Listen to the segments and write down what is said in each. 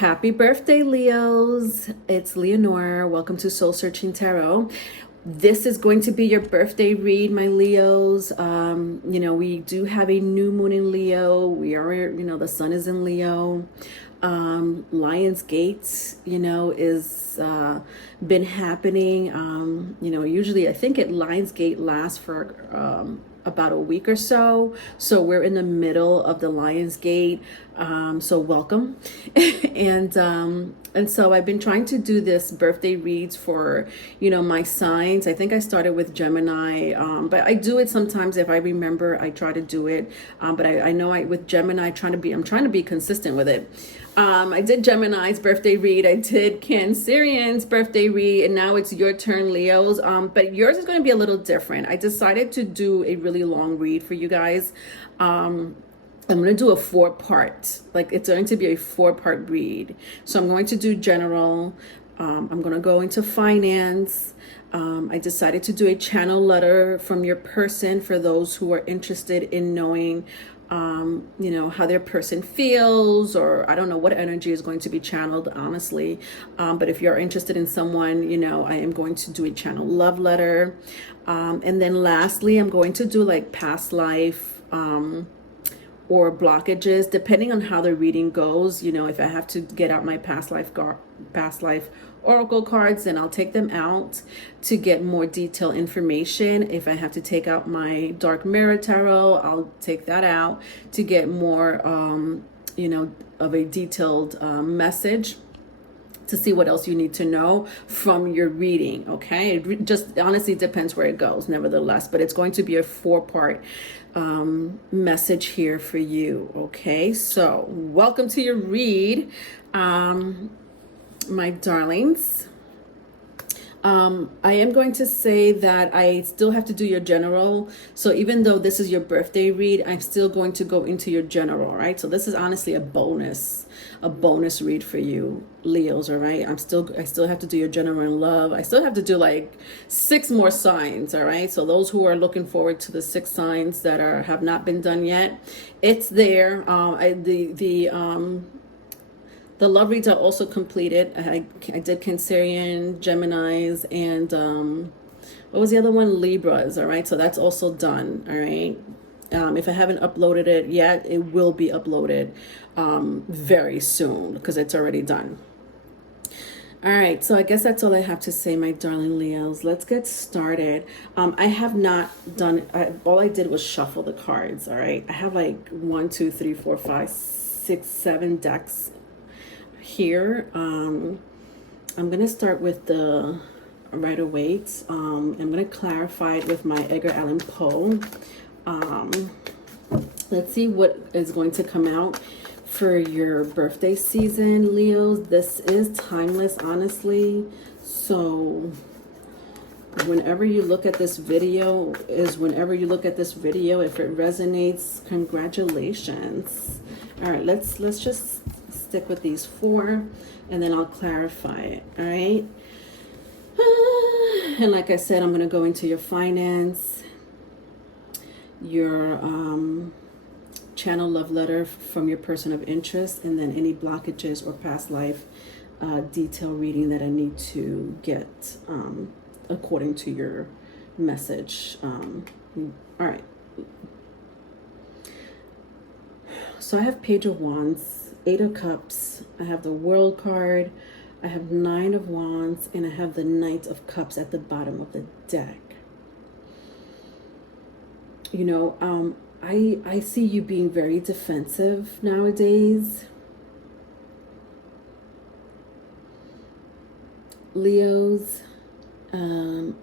Happy birthday, Leos. It's Leonore. Welcome to Soul Searching Tarot. This is going to be your birthday read, my Leos. We do have a new moon in Leo. We are, the sun is in Leo. Lion's Gate, is been happening. Usually I think Lion's Gate lasts for about a week or so. So we're in the middle of the Lion's Gate. So welcome. and so I've been trying to do this birthday reads for, my signs. I think I started with Gemini, but I do it sometimes if I remember. I try to do it, but I know with Gemini, I'm trying to be consistent with it. I did Gemini's birthday read. I did Cancerian's birthday read, and now it's your turn, Leos. But yours is going to be a little different. I decided to do a really long read for you guys. I'm going to do a 4-part, it's going to be a 4-part read. So I'm going to do general. I'm going to go into finance. I decided to do a channel letter from your person for those who are interested in knowing, how their person feels, or I don't know what energy is going to be channeled, honestly. But if you're interested in someone, I am going to do a channel love letter. And then lastly, I'm going to do past life, or blockages, depending on how the reading goes. If I have to get out my past life oracle cards, then I'll take them out to get more detailed information. If I have to take out my dark mirror tarot, I'll take that out to get more, of a detailed message, to see what else you need to know from your reading. Okay, it just honestly depends where it goes, nevertheless, but it's going to be a 4-part message here for you. Okay, so welcome to your read, my darlings. I am going to say that I still have to do your general. So even though this is your birthday read, I'm still going to go into your general, right? So this is honestly a bonus read for you, Leos, all right? I still have to do your general in love. I still have to do 6 more signs, all right? So those who are looking forward to the 6 signs that have not been done yet, it's there. The love reads are also completed. I did Cancerian, Gemini's, and what was the other one? Libras, all right? So that's also done, all right? If I haven't uploaded it yet, it will be uploaded very soon because it's already done. All right, so I guess that's all I have to say, my darling Leos. Let's get started. I have not done, all I did was shuffle the cards, all right? I have 1, 2, 3, 4, 5, 6, 7 decks here. I'm going to start with the Rider-Waite. I'm going to clarify it with my Edgar Allan Poe. Let's see what is going to come out for your birthday season, Leos. This is timeless, honestly. So whenever you look at this video, if it resonates, congratulations. All right, let's just stick with these 4, and then I'll clarify it. All right. And like I said, I'm going to go into your finance, your channel love letter from your person of interest, and then any blockages or past life detail reading that I need to get according to your message. All right. So I have Page of Wands, 8 of Cups. I have the World card. I have 9 of Wands, and I have the Knight of Cups at the bottom of the deck. I see you being very defensive nowadays, Leos,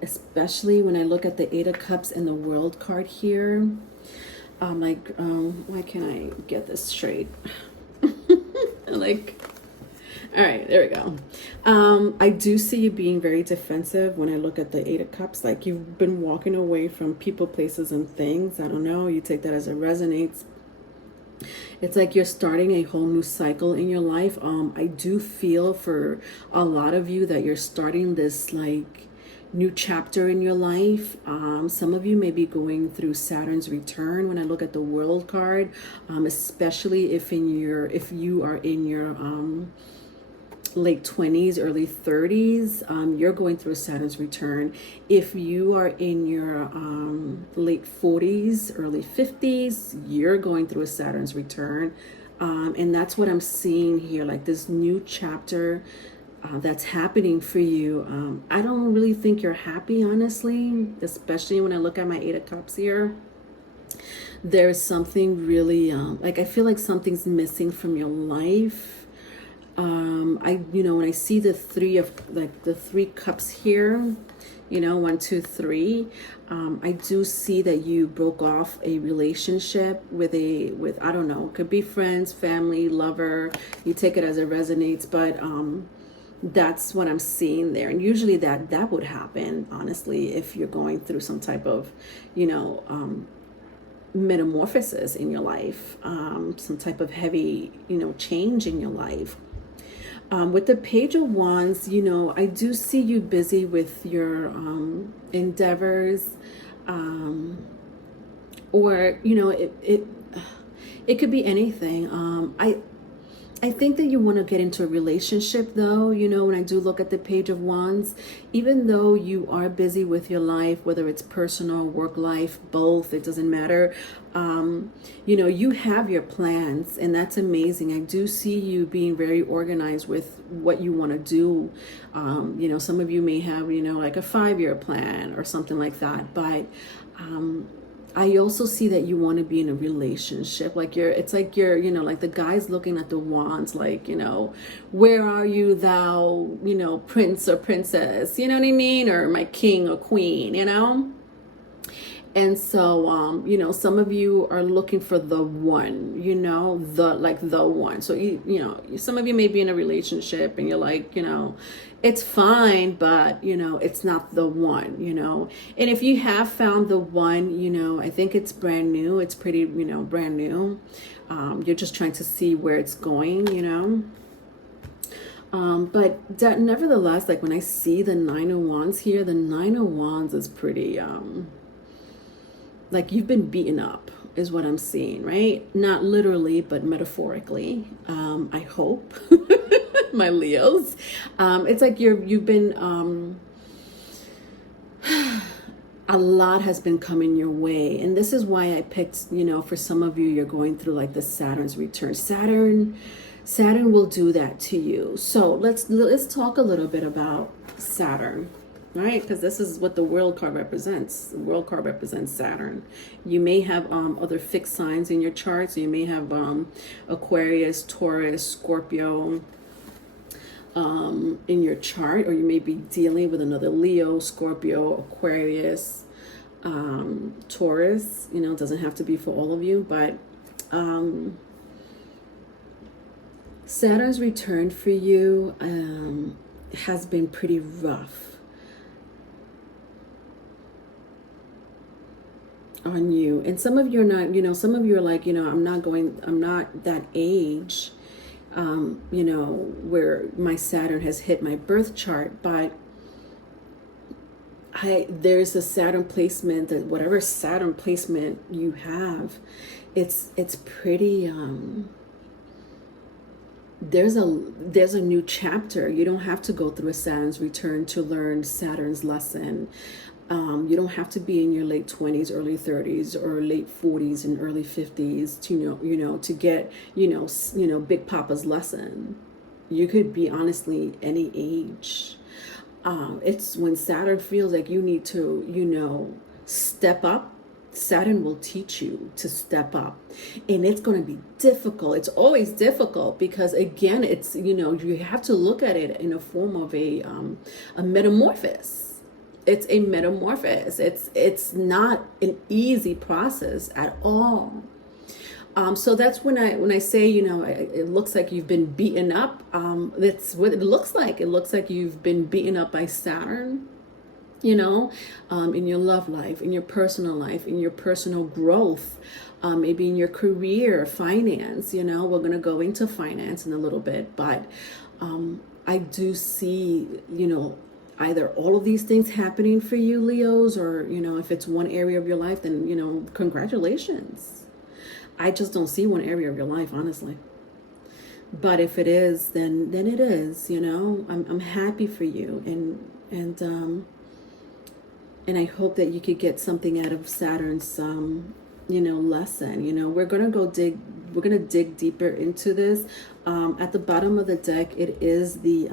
especially when I look at the 8 of Cups and the World card here. Why can't I get this straight? All right, there we go. I do see you being very defensive when I look at the 8 of Cups. You've been walking away from people, places, and things. I don't know. You take that as it resonates. It's like you're starting a whole new cycle in your life. I do feel for a lot of you that you're starting this new chapter in your life. Some of you may be going through Saturn's return when I look at the World card, especially if you are in your late 20s, early 30s, you're going through a Saturn's return. If you are in your late 40s, early 50s, you're going through a Saturn's return. And that's what I'm seeing here, like this new chapter that's happening for you. I don't really think you're happy, honestly, especially when I look at my Eight of Cups here. There's something really, like I feel like something's missing from your life. When I see the three cups here, 1, 2, 3, I do see that you broke off a relationship with I don't know, it could be friends, family, lover. You take it as it resonates, but that's what I'm seeing there. And usually that would happen, honestly, if you're going through some type of, metamorphosis in your life, some type of heavy, change in your life. With the Page of Wands, I do see you busy with your endeavors, or it could be anything. I think that you want to get into a relationship, though. When I do look at the Page of Wands, even though you are busy with your life, whether it's personal, work life, both, it doesn't matter. You have your plans, and that's amazing. I do see you being very organized with what you want to do. Some of you may have, like a 5-year plan or something like that, but I also see that you want to be in a relationship. Like it's like you're, like the guy's looking at the wands, like, where are you, thou, prince or princess, you know what I mean? Or my king or queen, And so, some of you are looking for the one, the one. So, some of you may be in a relationship and you're like, it's fine, but, it's not the one, And if you have found the one, I think it's brand new. It's pretty, brand new. You're just trying to see where it's going, But nevertheless, like when I see the Nine of Wands here, the Nine of Wands is pretty, like you've been beaten up is what I'm seeing, right? Not literally, but metaphorically. I hope, my Leos. It's like you've been, a lot has been coming your way. And this is why I picked, for some of you, you're going through like the Saturn's return. Saturn will do that to you. So let's talk a little bit about Saturn. Right, because this is what the World card represents. The World card represents Saturn. You may have other fixed signs in your chart. So you may have Aquarius, Taurus, Scorpio in your chart, or you may be dealing with another Leo, Scorpio, Aquarius, Taurus. It doesn't have to be for all of you, but Saturn's return for you has been pretty rough on you. And some of you are not, some of you are like, I'm not that age, where my Saturn has hit my birth chart, but there's a Saturn placement that whatever Saturn placement you have, it's pretty, there's a new chapter. You don't have to go through a Saturn's return to learn Saturn's lesson. You don't have to be in your late 20s, early 30s, or late 40s and early 50s to to get Big Papa's lesson. You could be honestly any age. It's when Saturn feels like you need to step up. Saturn will teach you to step up, and it's going to be difficult. It's always difficult because, again, it's you have to look at it in a form of a metamorphosis. It's a metamorphosis. It's not an easy process at all. So that's when I say, it looks like you've been beaten up. That's what it looks like. It looks like you've been beaten up by Saturn, in your love life, in your personal life, in your personal growth, maybe in your career, finance. We're going to go into finance in a little bit, but I do see, either all of these things happening for you, Leos, or, if it's one area of your life, then, congratulations. I just don't see one area of your life, honestly. But if it is, then it is, you know. I'm happy for you, and I hope that you could get something out of Saturn's you know, lesson. You know, we're gonna dig deeper into this. At the bottom of the deck, it is the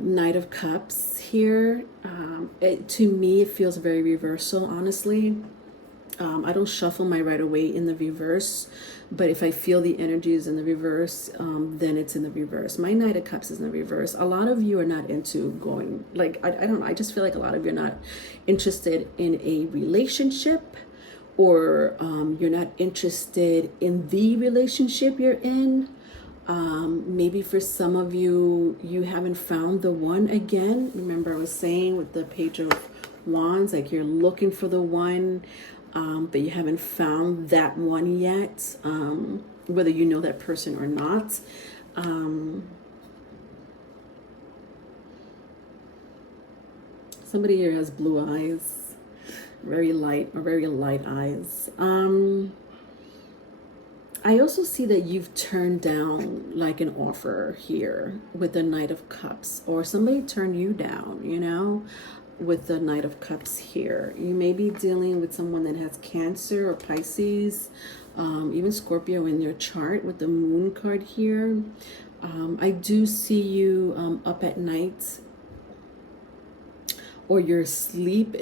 Knight of Cups here. To me, it feels very reversal, honestly. I don't shuffle my right away in the reverse, but if I feel the energy is in the reverse, then it's in the reverse. My Knight of Cups is in the reverse. A lot of you are not into going, like, I don't know, I just feel like a lot of you are not interested in a relationship, or you're not interested in the relationship you're in. Maybe for some of you, you haven't found the one again. Remember I was saying with the Page of Wands, like you're looking for the one, but you haven't found that one yet, whether you know that person or not. Somebody here has blue eyes, very light eyes. I also see that you've turned down like an offer here with the Knight of Cups, or somebody turned you down, you know, with the Knight of Cups here. You may be dealing with someone that has Cancer or Pisces, even Scorpio in their chart with the Moon card here. I do see you up at night, or your sleeping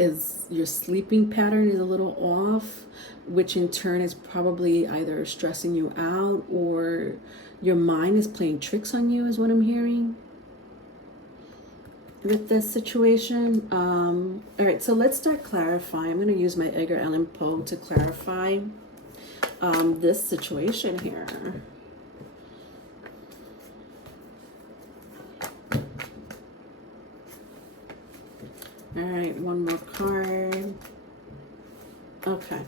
pattern is a little off, which in turn is probably either stressing you out or your mind is playing tricks on you, is what I'm hearing with this situation. All right, so let's start clarifying. I'm going to use my Edgar Allan Poe to clarify this situation here. All right, one more card. Okay.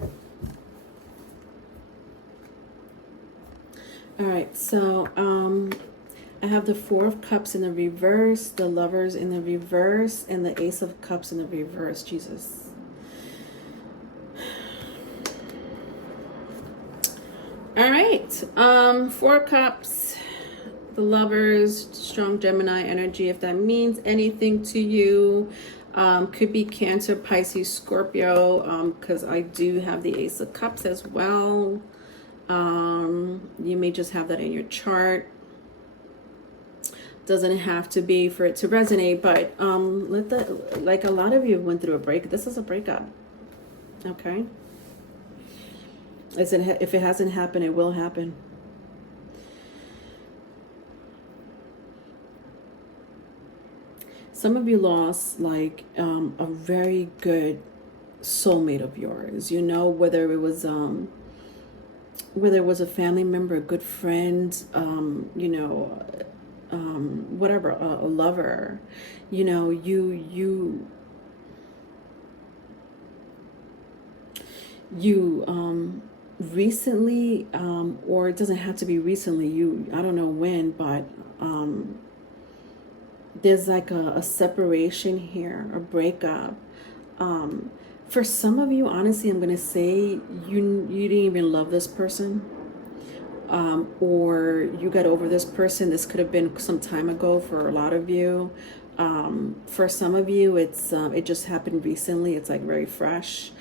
All right, so I have the Four of Cups in the reverse, the Lovers in the reverse, and the Ace of Cups in the reverse. Jesus. All right, Four of Cups, the Lovers, strong Gemini energy. If that means anything to you, could be Cancer, Pisces, Scorpio, because I do have the Ace of Cups as well. You may just have that in your chart. Doesn't have to be for it to resonate, but like a lot of you went through a break. This is a breakup. Okay. If it hasn't happened, it will happen. Some of you lost like a very good soulmate of yours, you know, whether it was a family member, a good friend, you know, whatever, a lover, you know, you recently, or it doesn't have to be recently, I don't know when, but there's like a separation here, a breakup. For some of you, honestly, I'm gonna say you didn't even love this person, or you got over this person. This could have been some time ago for a lot of you. For some of you, it just happened recently. It's like very fresh.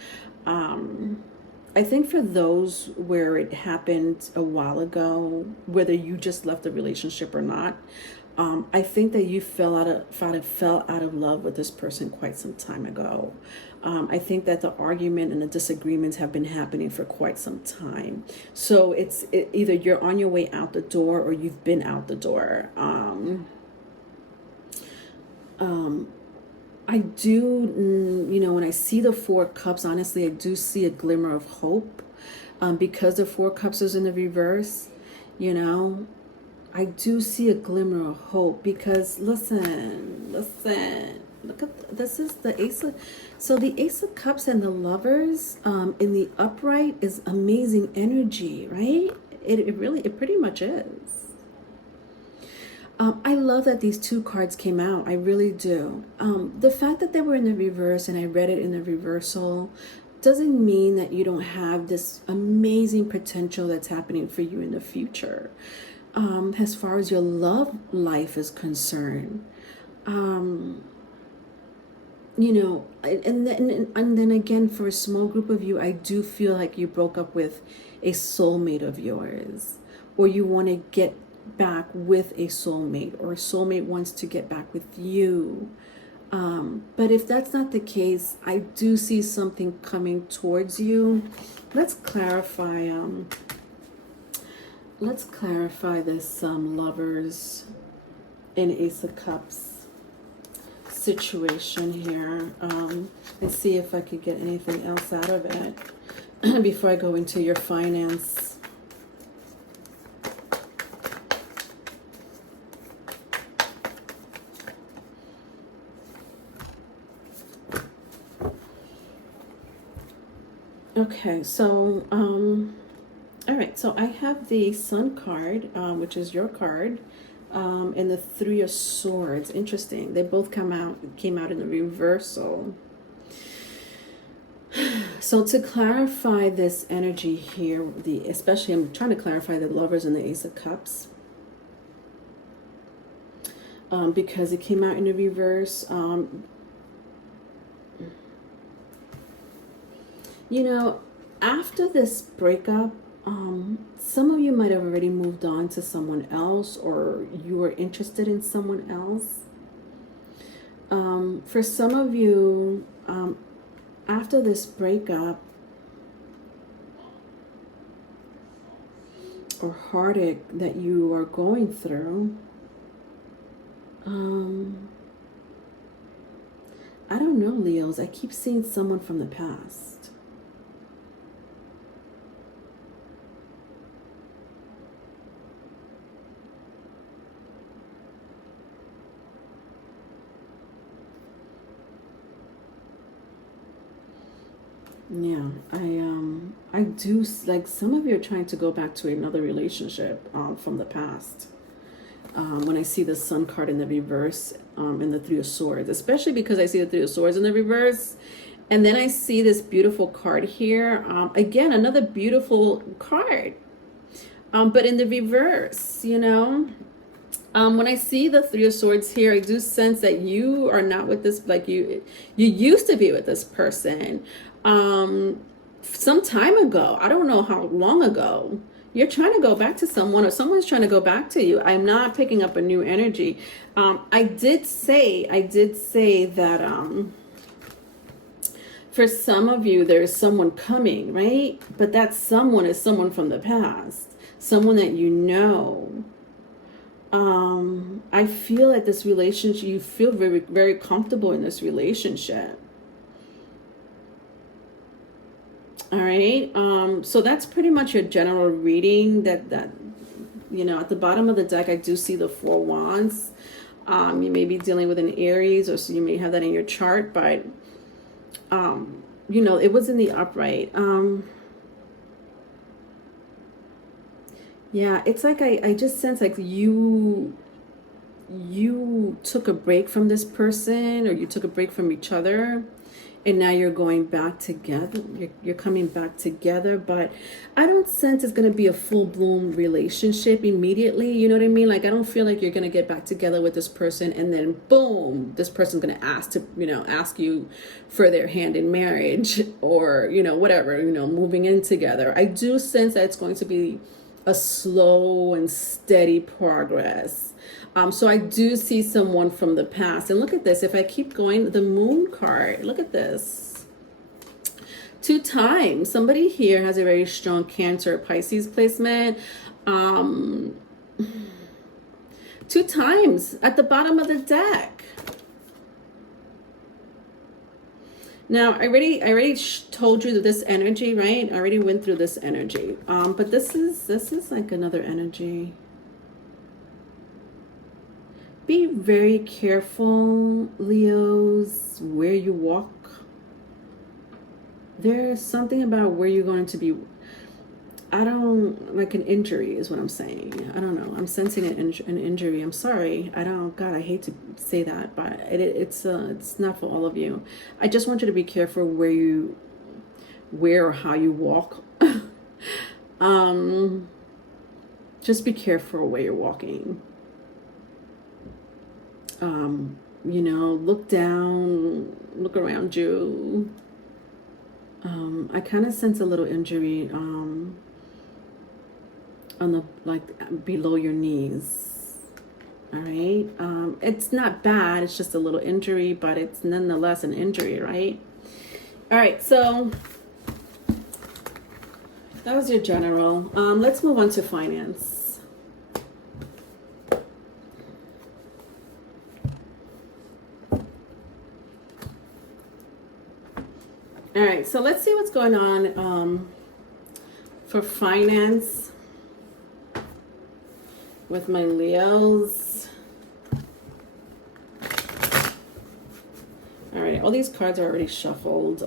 I think for those where it happened a while ago, whether you just left the relationship or not, I think that you fell out of love with this person quite some time ago. I think that the argument and the disagreements have been happening for quite some time. So either you're on your way out the door or you've been out the door. I do, you know, when I see the Four Cups, honestly, I do see a glimmer of hope, because the Four Cups is in the reverse, you know. I do see a glimmer of hope because listen, look at this is the so the Ace of Cups and the Lovers in the upright is amazing energy, right? It pretty much is. I love that these two cards came out. I really do. The fact that they were in the reverse and I read it in the reversal, doesn't mean that you don't have this amazing potential that's happening for you in the future. As far as your love life is concerned, and then again, for a small group of you, I do feel like you broke up with a soulmate of yours, or you want to get back with a soulmate, or a soulmate wants to get back with you. But if that's not the case, I do see something coming towards you. Let's clarify. Let's clarify this Lovers and Ace of Cups situation here, and see if I could get anything else out of it before I go into your finance. Okay, so all right, so I have the Sun card, which is your card, and the Three of Swords. Interesting. They both came out in the reversal. So to clarify this energy here, especially I'm trying to clarify the Lovers and the Ace of Cups, because it came out in the reverse. After this breakup, some of you might have already moved on to someone else, or you were interested in someone else. For some of you, after this breakup or heartache that you are going through, I don't know, Leos. I keep seeing someone from the past. Yeah, I do, like, some of you are trying to go back to another relationship from the past. When I see the Sun card in the reverse, and the Three of Swords, especially because I see the Three of Swords in the reverse, and then I see this beautiful card here. Again, another beautiful card, but in the reverse, when I see the Three of Swords here, I do sense that you are not with this, like you used to be with this person some time ago. I don't know how long ago. You're trying to go back to someone, or someone's trying to go back to you. I'm not picking up a new energy. I did say that for some of you, there's someone coming, right? But that someone is someone from the past, someone that you know. I feel at this relationship, you feel very, very comfortable in this relationship. All right. So that's pretty much your general reading. That at the bottom of the deck, I do see the Four Wands. You may be dealing with an Aries, or so you may have that in your chart, but it was in the upright. Yeah, it's like I just sense like you took a break from this person, or you took a break from each other, and now you're going back together. You're coming back together, but I don't sense it's going to be a full-blown relationship immediately. You know what I mean? Like, I don't feel like you're going to get back together with this person and then boom, this person's going to ask you for their hand in marriage, or, whatever, moving in together. I do sense that it's going to be a slow and steady progress. So I do see someone from the past. And look at this. If I keep going, the Moon card, look at this. 2 times. Somebody here has a very strong Cancer, Pisces placement. 2 times at the bottom of the deck. Now, I already told you that this energy, right? I already went through this energy. But this is like another energy. Be very careful, Leos, where you walk. There's something about where you're going to be. Like an injury is what I'm saying. I don't know. I'm sensing an injury. I'm sorry. God, I hate to say that, but it's not for all of you. I just want you to be careful where you where or how you walk. Just be careful where you're walking. You know, look down, look around you. I kind of sense a little injury on the, like, below your knees. All right. It's not bad. It's just a little injury, but it's nonetheless an injury, right? All right. So that was your general. Let's move on to finance. All right, so let's see what's going on for finance with my Leos. All right, all these cards are already shuffled.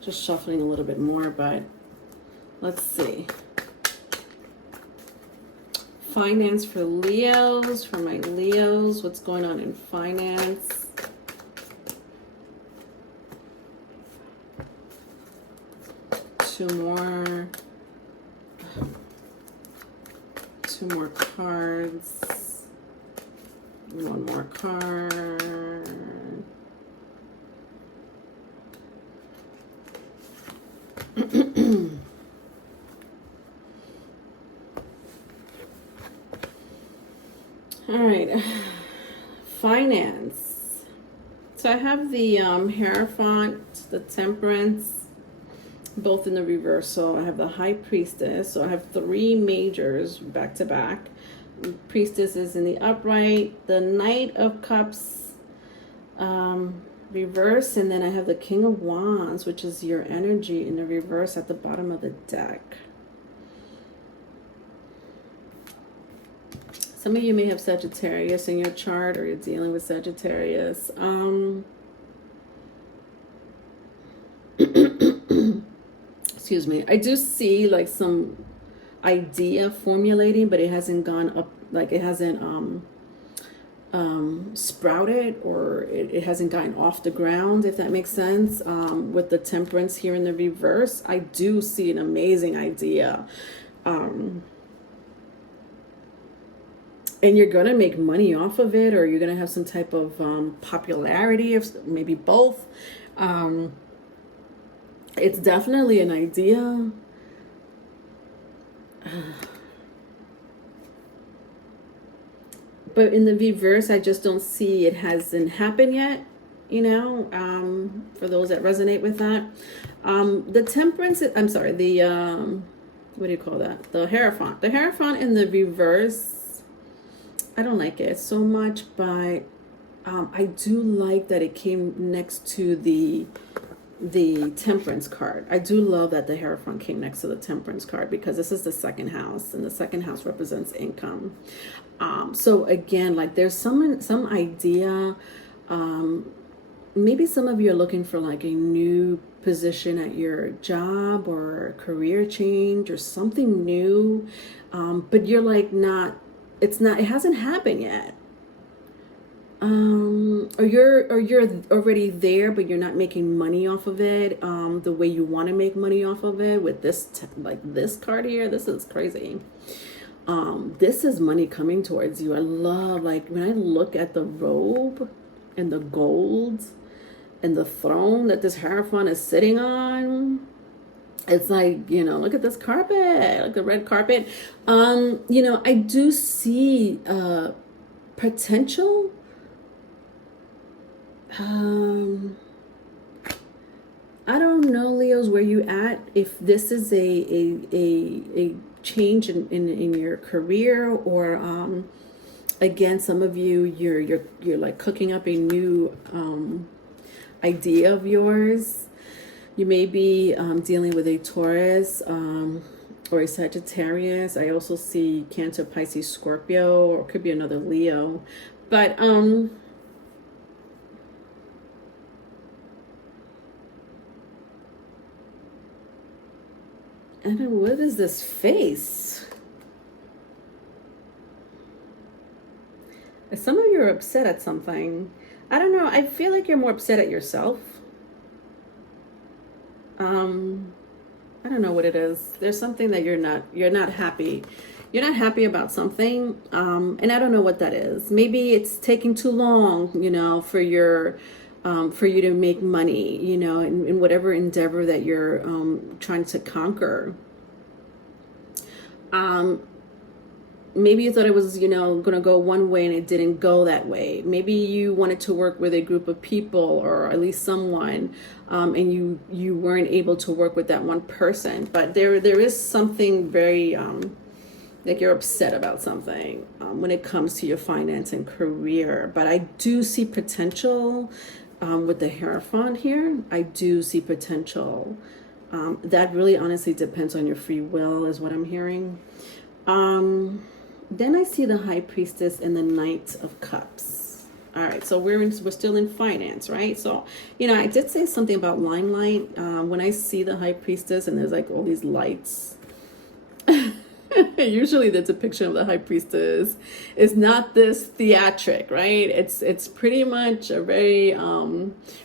Just shuffling a little bit more, but let's see. Finance for Leos, for my Leos. What's going on in finance? Two more cards. One more card. All right, finance. So I have the Hierophant, the Temperance, both in the reversal. I have the High Priestess. So I have three majors back to back. Priestess is in the upright, the Knight of Cups reverse, and then I have the King of Wands, which is your energy, in the reverse at the bottom of the deck. Some of you may have Sagittarius in your chart, or you're dealing with Sagittarius. Excuse me. I do see like some idea formulating, but it hasn't gone up, like it hasn't sprouted, or it hasn't gotten off the ground, if that makes sense. With the Temperance here in the reverse, I do see an amazing idea. And you're gonna make money off of it, or you're gonna have some type of popularity, of maybe both. It's definitely an idea. But in the reverse, I just don't see, it hasn't happened yet, you know, for those that resonate with that. The Temperance, I'm sorry, the, what do you call that? The Hierophant. The Hierophant in the reverse, I don't like it so much, but I do like that it came next to the Temperance card. I do love that the Hierophant came next to the Temperance card, because this is the second house, and the second house represents income. So again, like there's some idea. Maybe some of you are looking for like a new position at your job, or a career change, or something new. But you're like it hasn't happened yet. Or you're already there, but you're not making money off of it the way you want to make money off of it. With this like this card here, this is crazy. This is money coming towards you. I love, like, when I look at the robe and the gold and the throne that this Hierophant is sitting on. It's like, you know, look at this carpet, like the red carpet. You know, I do see potential. I don't know, Leos, where you at, if this is a change in your career, or again, some of you, you're like cooking up a new idea of yours. You may be dealing with a Taurus or a Sagittarius. I also see Cancer, Pisces, Scorpio, or it could be another Leo. But I don't know, what is this face? Some of you are upset at something. I don't know. I feel like you're more upset at yourself. I don't know what it is. There's something that you're not happy. You're not happy about something, and I don't know what that is. Maybe it's taking too long, for you to make money, in whatever endeavor that you're trying to conquer. Um, Maybe you thought it was, going to go one way and it didn't go that way. Maybe you wanted to work with a group of people or at least someone, and you weren't able to work with that one person. But there is something very like you're upset about something when it comes to your finance and career. But I do see potential with the Hierophant here. I do see potential. That really honestly depends on your free will, is what I'm hearing. Then I see the High Priestess and the Knight of Cups. All right, so we're still in finance, right? So, I did say something about limelight. When I see the High Priestess and there's like all these lights, usually the depiction of the High Priestess is not this theatric, right? It's pretty much a very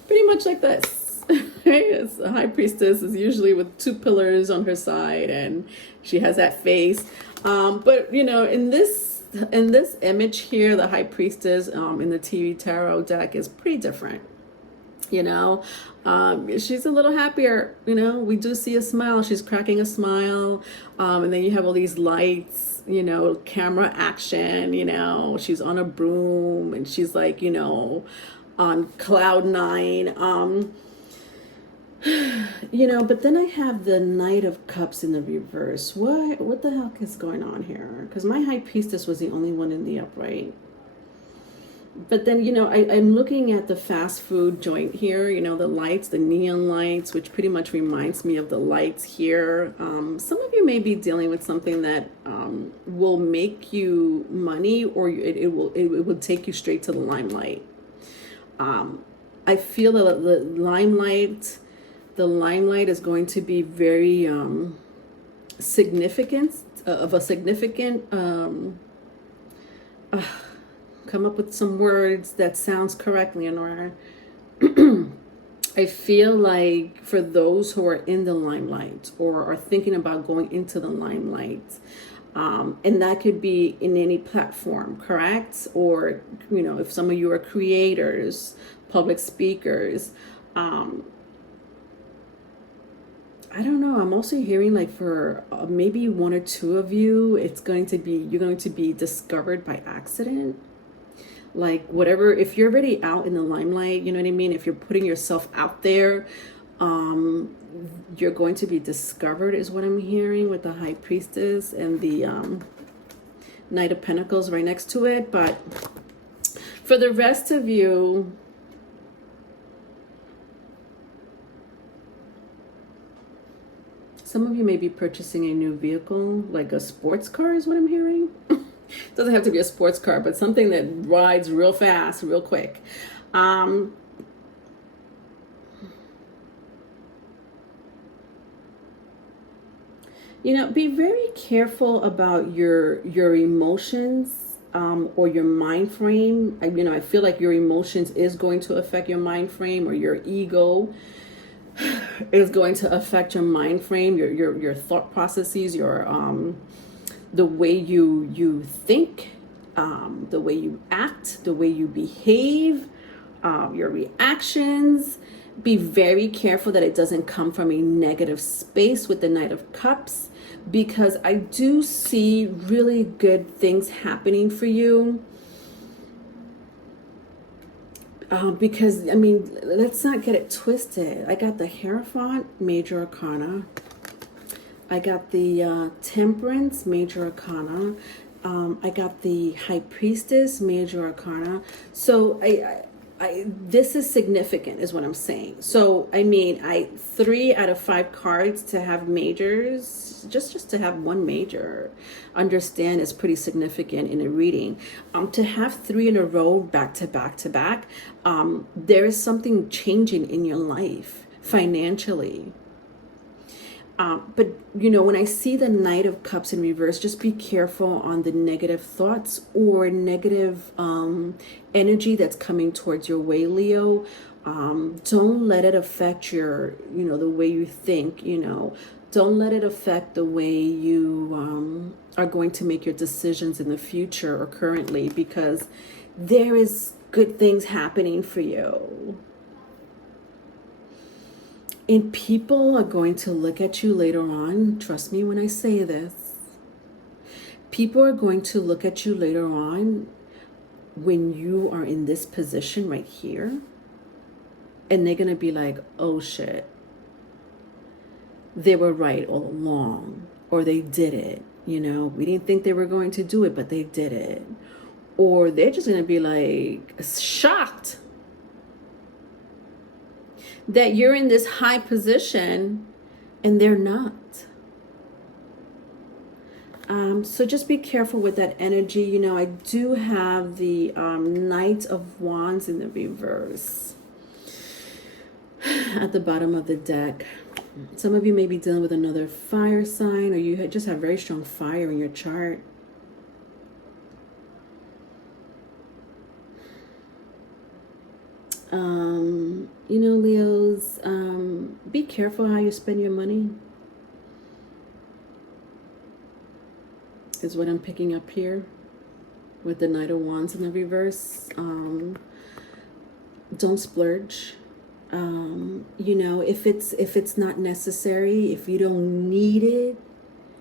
pretty much like this. It's a High Priestess is usually with two pillars on her side, and she has that face. But in this image here, the High Priestess in the TV tarot deck is pretty different. She's a little happier. We do see a smile. She's cracking a smile, and then you have all these lights. Camera action. She's on a broom and she's like on cloud nine. But then I have the Knight of Cups in the reverse. What the heck is going on here? Because my High Priestess was the only one in the upright. But then, I'm looking at the fast food joint here, the lights, the neon lights, which pretty much reminds me of the lights here. Some of you may be dealing with something that will make you money, or it will take you straight to the limelight. I feel that the limelight is going to be very significant, come up with some words that sounds correct, Leonora. I feel like for those who are in the limelight or are thinking about going into the limelight, and that could be in any platform, correct? Or, if some of you are creators, public speakers, I don't know. I'm also hearing like for maybe one or two of you, you're going to be discovered by accident. Like whatever, if you're already out in the limelight, you know what I mean? If you're putting yourself out there, you're going to be discovered is what I'm hearing with the High Priestess and the Knight of Pentacles right next to it. But for the rest of you, some of you may be purchasing a new vehicle, like a sports car is what I'm hearing. Doesn't have to be a sports car, but something that rides real fast, real quick. Be very careful about your emotions or your mind frame. I feel like your emotions is going to affect your mind frame, or your ego is going to affect your mind frame, your thought processes, your the way you think, the way you act, the way you behave, your reactions. Be very careful that it doesn't come from a negative space with the Knight of Cups, because I do see really good things happening for you. Because, let's not get it twisted. I got the Hierophant, Major Arcana. I got the Temperance, Major Arcana. I got the High Priestess, Major Arcana. So this is significant, is what I'm saying. So 3 out of 5 cards to have majors, just to have one major, understand is pretty significant in a reading. To have 3 in a row, back to back to back, there is something changing in your life financially. But when I see the Knight of Cups in reverse, just be careful on the negative thoughts or negative energy that's coming towards your way, Leo. Don't let it affect your, the way you think, don't let it affect the way you are going to make your decisions in the future or currently, because there is good things happening for you. And people are going to look at you later on. Trust me when I say this. People are going to look at you later on when you are in this position right here. And they're going to be like, oh shit, they were right all along. Or they did it. We didn't think they were going to do it, but they did it. Or they're just going to be like shocked that you're in this high position and they're not. So just be careful with that energy. I do have the Knight of Wands in the reverse at the bottom of the deck. Some of you may be dealing with another fire sign, or you just have very strong fire in your chart. Leos, be careful how you spend your money, is what I'm picking up here with the Knight of Wands in the reverse. Don't splurge. If it's not necessary, if you don't need it,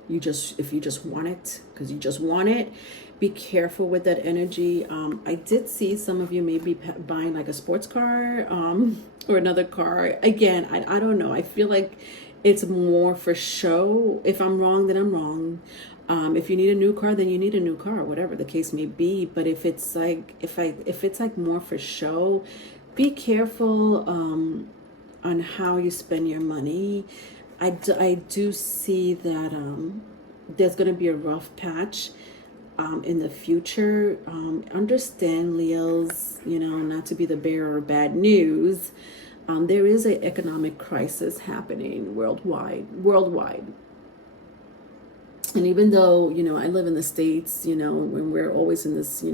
if you just want it because you just want it, be careful with that energy. I did see some of you maybe buying like a sports car or another car. Again, I don't know. I feel like it's more for show. If I'm wrong, then I'm wrong. If you need a new car, then you need a new car, whatever the case may be. But if it's like more for show, be careful on how you spend your money. I do see that there's going to be a rough patch in the future. Understand, Leos, not to be the bearer of bad news. There is an economic crisis happening worldwide. And even though, I live in the States, when we're always in this,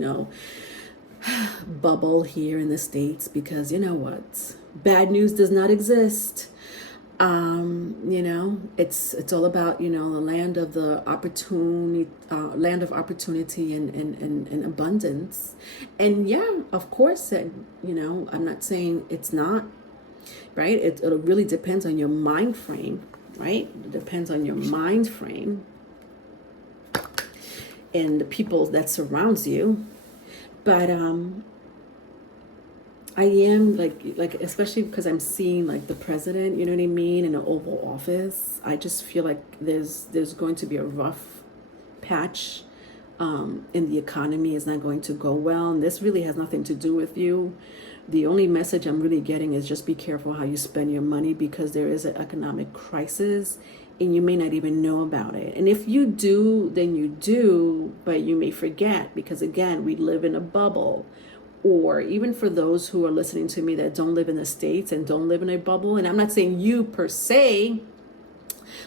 bubble here in the States, because you know what? Bad news does not exist. It's all about, the land of the land of opportunity and abundance. And yeah, of course, I'm not saying it's not, right? It really depends on your mind frame, right? It depends on your mind frame and the people that surrounds you. But I am like especially because I'm seeing like the president, in the Oval Office. I just feel like there's going to be a rough patch in the economy. Is not going to go well, and this really has nothing to do with you. The only message I'm really getting is just be careful how you spend your money, because there is an economic crisis and you may not even know about it. And if you do, then you do, but you may forget, because again, we live in a bubble. Or even for those who are listening to me that don't live in the States and don't live in a bubble, and I'm not saying you per se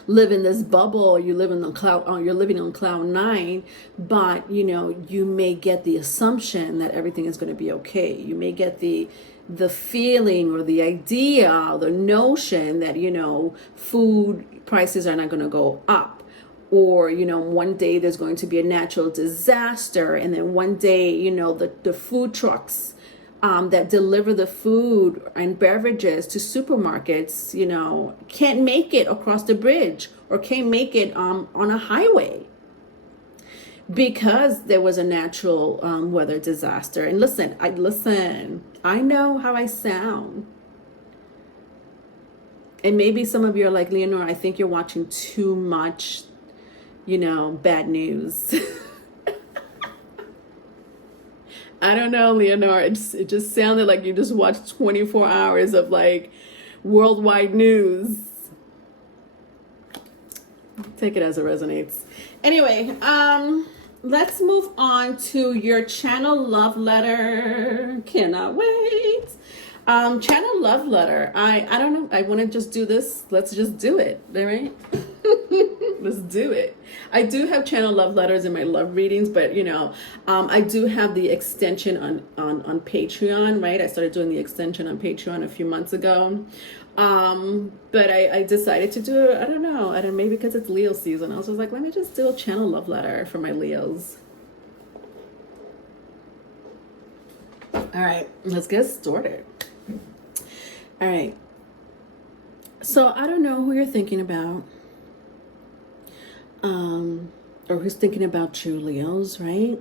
live in this bubble, you live in the cloud, you're living on cloud nine, but you may get the assumption that everything is going to be okay. You may get the feeling or the idea, the notion that food prices are not going to go up, or one day there's going to be a natural disaster, and then one day the food trucks that deliver the food and beverages to supermarkets can't make it across the bridge, or can't make it on a highway because there was a natural weather disaster. And listen, I know how I sound. And maybe some of you are like, Leonora, I think you're watching too much, bad news. I don't know, Leonora. It just sounded like you just watched 24 hours of like worldwide news. Take it as it resonates. Anyway, let's move on to your channel love letter. Cannot wait. Channel love letter. I don't know. I want to just do this. Let's just do it. All right. Let's do it. I do have channel love letters in my love readings, but I do have the extension on Patreon, right? I started doing the extension on Patreon a few months ago. But I decided to do it, I don't know, maybe because it's Leo season. I was just like, let me just do a channel love letter for my Leos. All right, let's get started. All right. So I don't know who you're thinking about. Or who's thinking about you, Leos, right?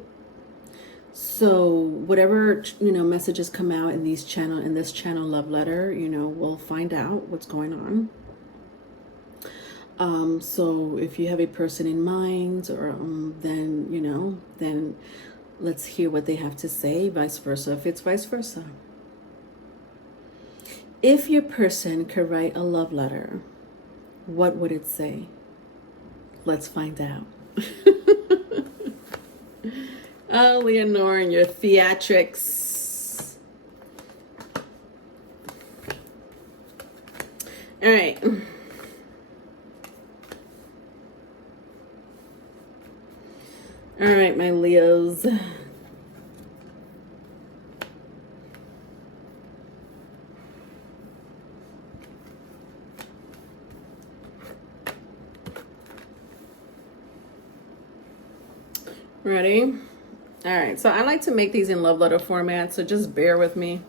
So whatever messages come out in this channel love letter, we'll find out what's going on. So if you have a person in mind, or then let's hear what they have to say. Vice versa, if it's vice versa. If your person could write a love letter, what would it say? Let's find out. Oh, Leonore and your theatrics. All right. All right, my Leos. Ready? All right, so I like to make these in love letter format, so just bear with me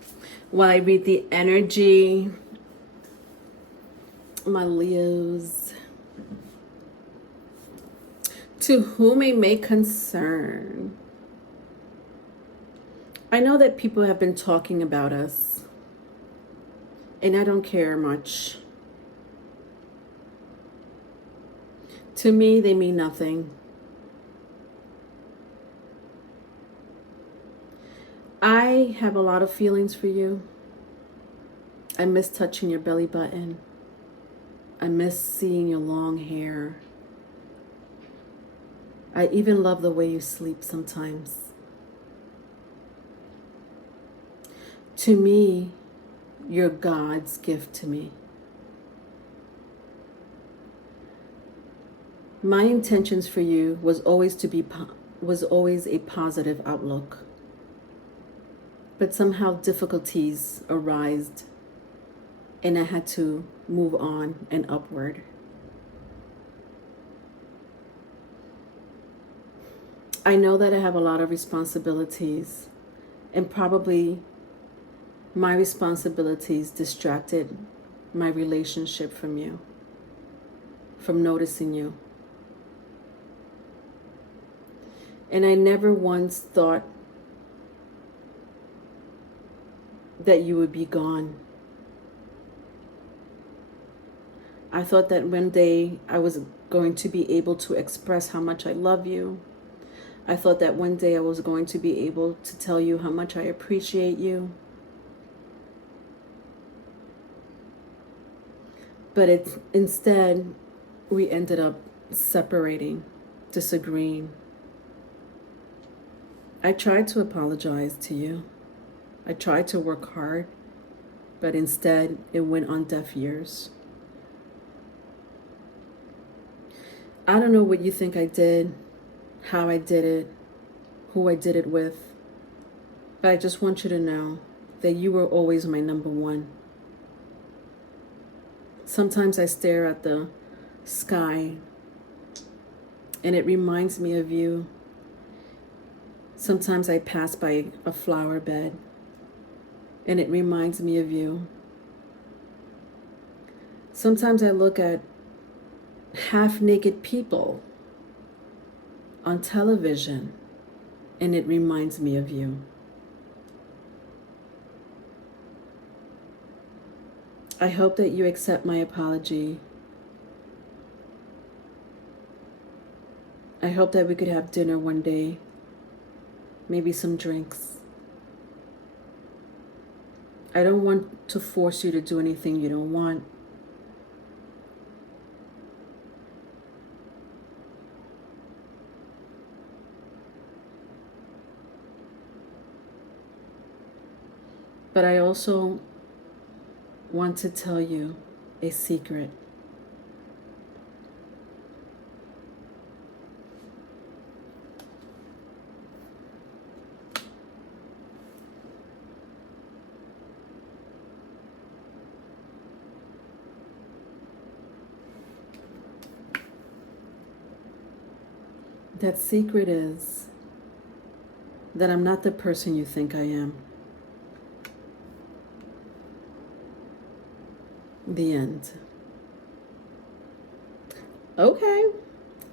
while I read the energy. My Leos. To whom it may concern. I know that people have been talking about us, and I don't care much. To me, they mean nothing. I have a lot of feelings for you. I miss touching your belly button. I miss seeing your long hair. I even love the way you sleep sometimes. To me, you're God's gift to me. My intentions for you was always a positive outlook. But somehow difficulties arised, and I had to move on and upward. I know that I have a lot of responsibilities, and probably my responsibilities distracted my relationship from you, from noticing you. And I never once thought that you would be gone. I thought that one day I was going to be able to express how much I love you. I thought that one day I was going to be able to tell you how much I appreciate you. But instead, we ended up separating, disagreeing. I tried to apologize to you. I tried to work hard, but instead it went on deaf ears. I don't know what you think I did, how I did it, who I did it with, but I just want you to know that you were always my number one. Sometimes I stare at the sky and it reminds me of you. Sometimes I pass by a flower bed and it reminds me of you. Sometimes I look at half-naked people on television and it reminds me of you. I hope that you accept my apology. I hope that we could have dinner one day, maybe some drinks. I don't want to force you to do anything you don't want. But I also want to tell you a secret. That secret is that I'm not the person you think I am. The end. Okay.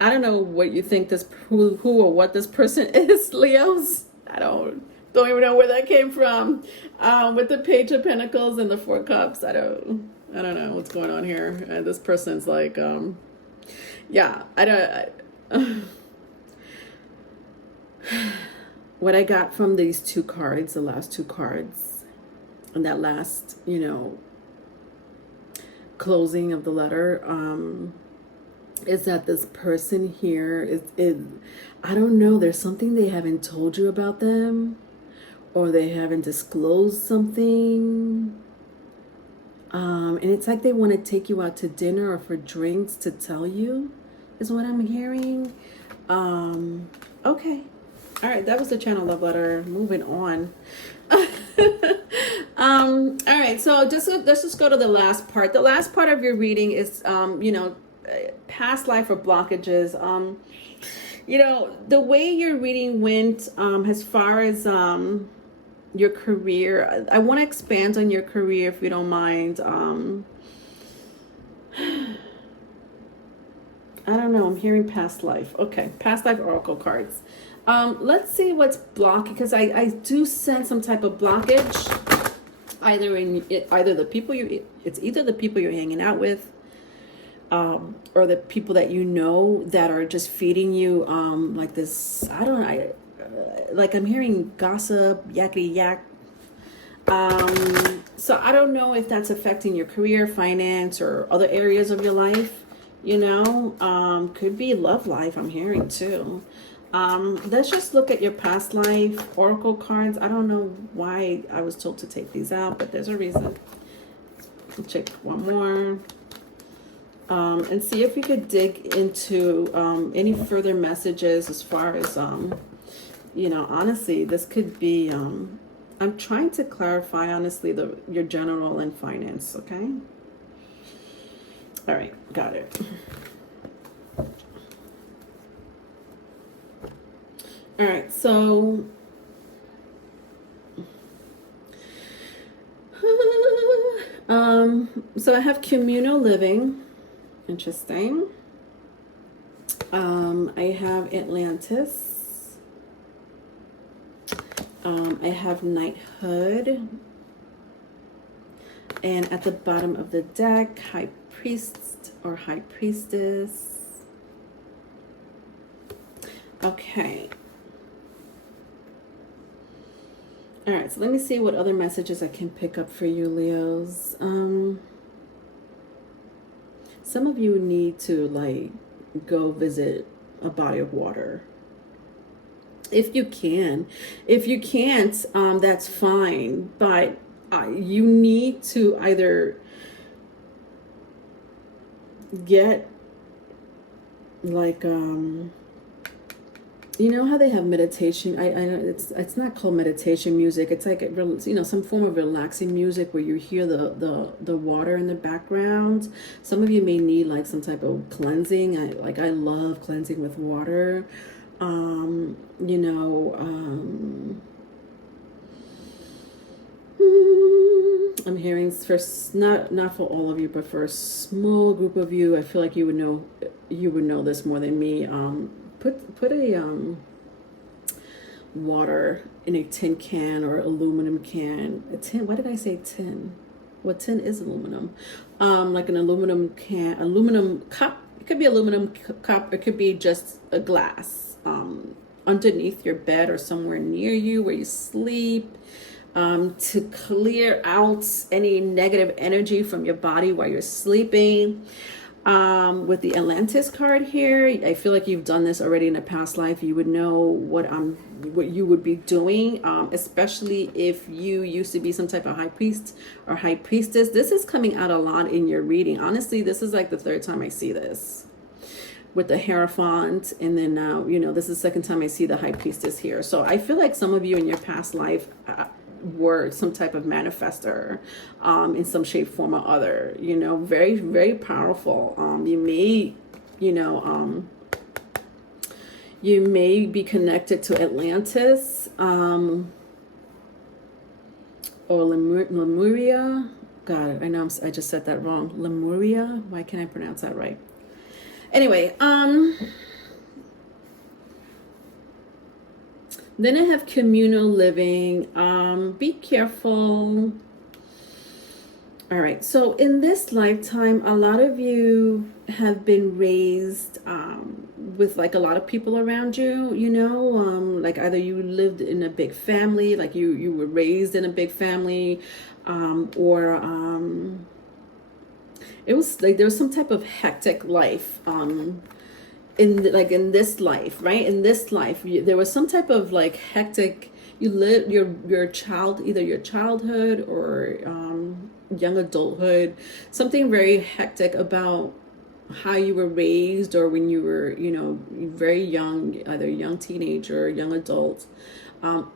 I don't know what you think this who or what this person is, Leos. I don't even know where that came from. With the Page of Pentacles and the Four Cups, I don't know what's going on here. And this person's like, yeah, I don't. What I got from these two cards, the last two cards, and that last, closing of the letter, is that this person here is I don't know, there's something they haven't told you about them, or they haven't disclosed something. And it's like they want to take you out to dinner or for drinks to tell you, is what I'm hearing. Okay. All right, that was the channel love letter. Moving on. All right, so let's just go to the last part. The last part of your reading is, past life or blockages. The way your reading went, as far as your career, I want to expand on your career if you don't mind. I don't know. I'm hearing past life. Okay, past life oracle cards. Let's see what's blocking, because I do sense some type of blockage. Either the people it's either the people you're hanging out with, or the people that you know that are just feeding you like this. Like I'm hearing gossip, yakety yak. So I don't know if that's affecting your career, finance, or other areas of your life. Could be love life. I'm hearing too. Let's just look at your past life oracle cards. I don't know why I was told to take these out, but there's a reason. I'll check one more. And see if we could dig into any further messages as far as, honestly, this could be, I'm trying to clarify, honestly, your general and finance, okay? All right, got it. All right, so so I have communal living. Interesting. I have Atlantis. I have knighthood. And at the bottom of the deck, high priest or high priestess. Okay. All right, so let me see what other messages I can pick up for you, Leos. Some of you need to go visit a body of water. If you can. If you can't, that's fine. But you need to either get how they have meditation. I know it's not called meditation music. It's like some form of relaxing music where you hear the water in the background. Some of you may need some type of cleansing. I love cleansing with water. I'm hearing not for all of you, but for a small group of you. I feel like you would know this more than me. Put a water in a tin can or aluminum can. A tin. Why did I say tin? Well, tin is aluminum. Like an aluminum cup. It could be aluminum cup. It could be just a glass. Underneath your bed or somewhere near you where you sleep. To clear out any negative energy from your body while you're sleeping. With the Atlantis card here, I feel like you've done this already in a past life. You would know what you would be doing, especially if you used to be some type of high priest or high priestess. This is coming out a lot in your reading. Honestly, this is like the third time I see this with the Hierophant, and then now, this is the second time I see the high priestess here. So I feel like some of you in your past life were some type of manifester in some shape, form, or other. Very, very powerful. You may, You may be connected to Atlantis, or Lemuria. God, I know I just said that wrong. Lemuria. Why can't I pronounce that right? Anyway, then I have communal living. Be careful. All right. So in this lifetime, a lot of you have been raised with like a lot of people around you, you know, like either you lived in a big family, like you were raised in a big family, or it was like there was some type of hectic life in this life, right? In this life, there was some type of like hectic. You live your child, either your childhood or young adulthood, something very hectic about how you were raised, or when you were, you know, very young, either young teenager or young adult,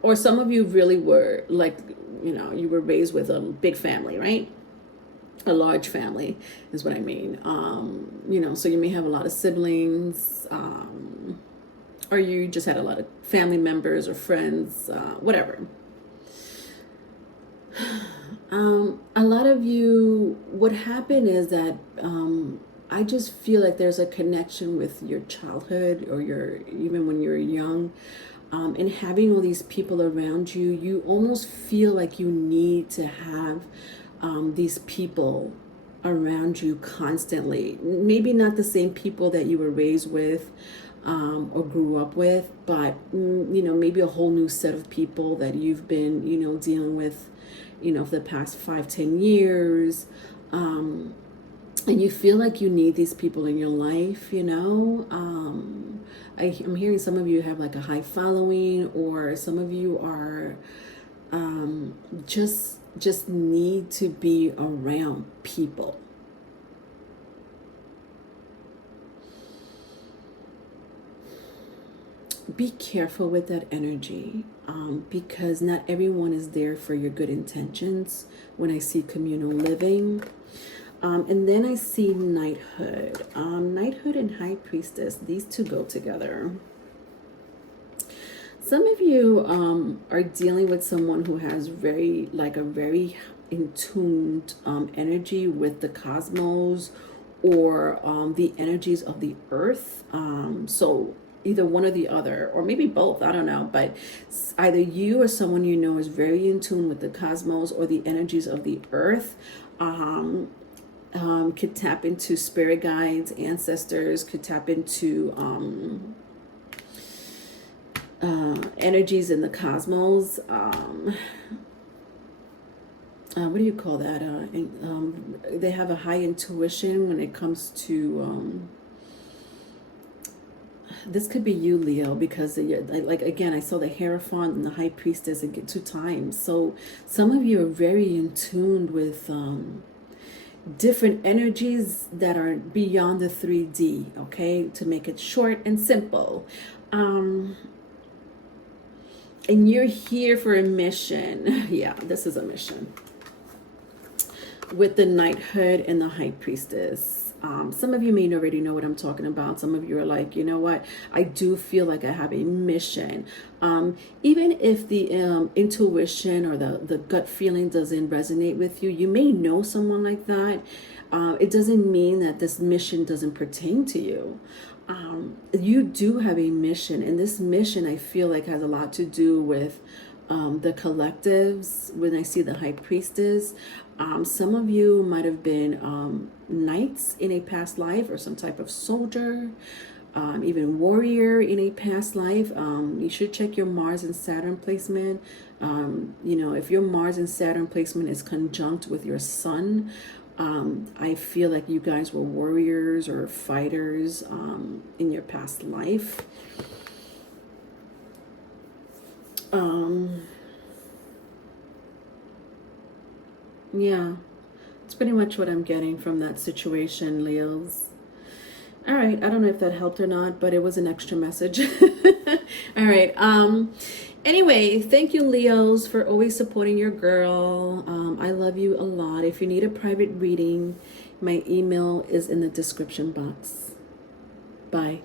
or some of you really were like, you know, you were raised with a big family, right? A large family is what I mean. You know, so you may have a lot of siblings, or you just had a lot of family members or friends, whatever. A lot of you, what happened is that I just feel like there's a connection with your childhood, or your, even when you're young, and having all these people around you, you almost feel like you need to have these people around you constantly. Maybe not the same people that you were raised with or grew up with, but you know, maybe a whole new set of people that you've been, you know, dealing with, you know, for the past 5-10 years. And you feel like you need these people in your life, you know. I'm hearing some of you have like a high following, or some of you are just need to be around people. Be careful with that energy, because not everyone is there for your good intentions when I see communal living. And then I see knighthood. Knighthood and high priestess, these two go together. Some of you are dealing with someone who has a very in tuned energy with the cosmos, or the energies of the earth. So either one or the other, or maybe both, I don't know, but either you or someone you know is very in tune with the cosmos or the energies of the earth. Could tap into spirit guides, ancestors, could tap into energies in the cosmos. What do you call that? They have a high intuition when it comes to this could be you, Leo, because like again, I saw the Hierophant and the High Priestess 2 times. So some of you are very in tune with different energies that are beyond the 3D, okay, to make it short and simple. And you're here for a mission. Yeah, this is a mission. With the knighthood and the high priestess. Some of you may already know what I'm talking about. Some of you are like, you know what? I do feel like I have a mission. Even if the intuition or the gut feeling doesn't resonate with you, you may know someone like that. It doesn't mean that this mission doesn't pertain to you. You do have a mission, and this mission I feel like has a lot to do with the collectives. When I see the high priestess, some of you might have been knights in a past life, or some type of soldier, even warrior in a past life. You should check your Mars and Saturn placement. You know, if your Mars and Saturn placement is conjunct with your sun, I feel like you guys were warriors or fighters in your past life. Yeah, it's pretty much what I'm getting from that situation, Leos. All right, I don't know if that helped or not, but it was an extra message. All right. Anyway, thank you, Leos, for always supporting your girl. I love you a lot. If you need a private reading, my email is in the description box. Bye.